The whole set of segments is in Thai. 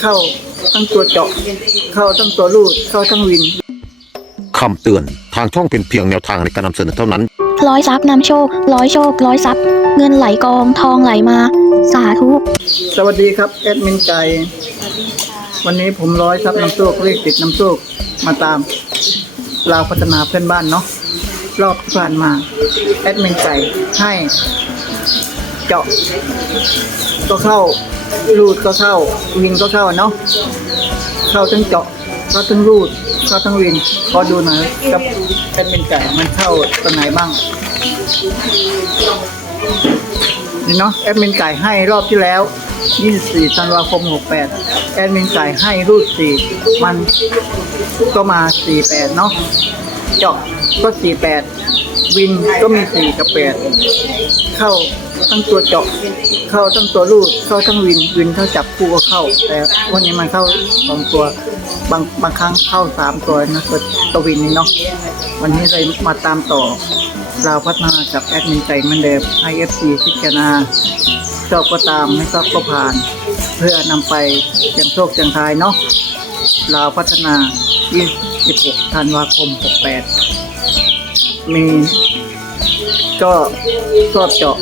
เข้าทั้งตัวเจาะ เข้าทั้งตัวรูด เข้าทั้งวิน คำเตือน ทางช่องเป็นเพียงแนวทางในการนำเสนอเท่านั้น ร้อยทรัพย์นำโชค ร้อยโชค ร้อยทรัพย์ เงินไหลกองทองไหลมา สาธุ สวัสดีครับแอดมินไก่วันนี้ผมร้อยซับน้ำโชคเลขติดน้ำโชคมาตามลาวพัฒนาเพื่อนบ้านเนาะรอบที่ผ่านมาแอดมินไก่ให้เจาะก็เข้า รูดก็เข้าวินก็เข้าเนาะเข้าทั้งเจาะเข้าทั้งรูดเข้าทั้งวินขอดูหน่อยกับเป็นเมินไก่มันเข้าตัวไหนบ้างนี่เนาะแอดมินไก่ให้รอบที่แล้ว 24ธันวาคม 68 แอดมินไก่ให้รูด4มันก็มา 48 เนาะเจาะก็ 48 วินก็มี 4 กับ 8 เข้าทั้งตัวเจาะ เข้าทั้งตัวรูด เข้าทั้งวิน วินเข้าจับคู่ก็เข้า แต่วันนี้มันเข้าสองตัว บางบางครั้งเข้าสามตัวนะตัววินนี่เนาะ วันนี้เลยมาตามต่อ เราพัฒนากับแอดมินใจมือนเดิมให้เอฟซีพิจารณาชอบก็ตามไม่ชอบก็ผ่าน เพื่อนำไปเสียงโชคเสียงทายเนาะเราพัฒนา26ธันวาคม 68 มีก็ชอบเจาะ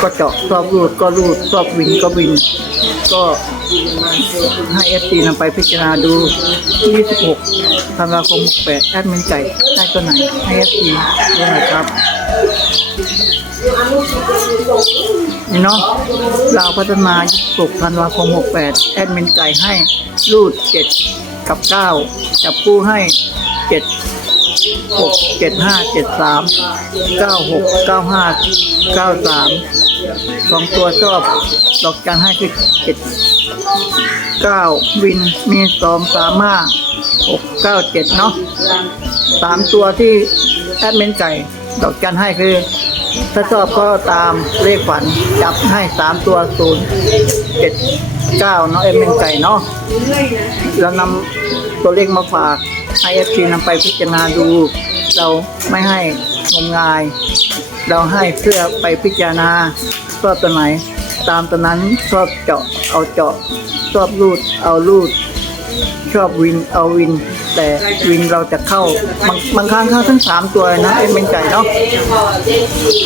ก็เจาะชอบรูดก็รูดชอบวินก็วิน ก็ ให้เอฟซีนำไปพิจารณาดูที่26ธันวาคม68แอดมินใจได้ตัวไหนให้เอฟซีดูหน่อยครับนี่เนาะเราพัฒนา26ธันวาคม68แอดมินไก่ให้รูด7กับ 9 จับคู่ให้ 7 6 7 5 7 3 9 6 9 5 9 3 สองตัวชอบดอกจันให้คือ7 9วินมี2 3 5 6 9 7เก้าเจ็ดเนาะสามตัวที่แอดเมนไก่ดอกจันให้คือถ้าชอบก็ตามเลขฝันจับให้สามตัวศูนย์เจ็ดเก้าเนาะเอ็มเป็นไก่เนาะแล้วนำตัวเลขมาฝากให้เอฟซีนำไปพิจารณาดู เราไม่ให้งมงาย เราให้เพื่อไปพิจารณาชอบตัวไหน ตามตัวนั้นชอบเจาะเอาเจาะชอบรูดเอารูดชอบวินเอาวิน แต่วินเราจะเข้าบางบางครั้งเข้าทั้งสามตัวนะเอ็มเป็นไก่เนาะ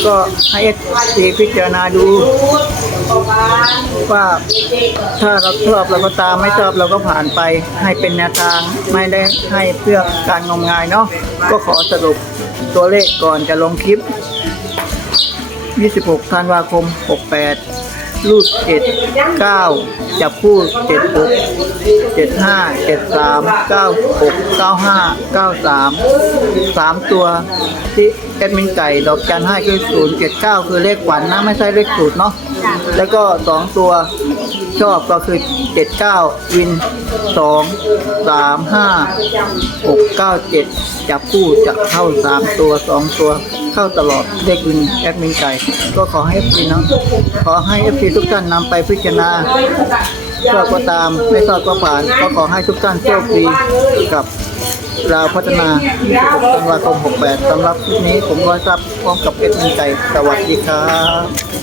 ก็ให้เอฟซีพิจารณาดู ว่าถ้าเราชอบเราก็ตามไม่ชอบเราก็ผ่านไปให้เป็นแนวทางไม่ได้ให้เพื่อการงมงายเนาะก็ขอสรุปตัวเลขก่อนจะลงคลิป 26ธันวาคม 68 รูด 7 9 จับคู่ 76 75 73 96 95 93 3 ตัวที่แอดมินไก่ดอกจันให้คือ079 คือเลขขวัญนะไม่ใช่เลขสูตรเนาะแล้วก็ 2 ตัวชอบก็คือ 79 วิน 2 3 5 6 9 7 จับคู่จะเข้า 3 ตัว 2 ตัว เข้าตลอดเด็กวินแอดมินไก่ ก็ขอให้พี่น้องขอให้เอฟซีทุกท่านนำไปพิจารณาชอบก็ตามไม่ชอบก็ผ่านก็ขอให้ทุกท่านโชคดีกับราวพัฒนา26ธันวาคม 68สำหรับคลิปนี้ผมร้อยทรัพย์พร้อมกับเอ็ดมินไก่สวัสดีครับ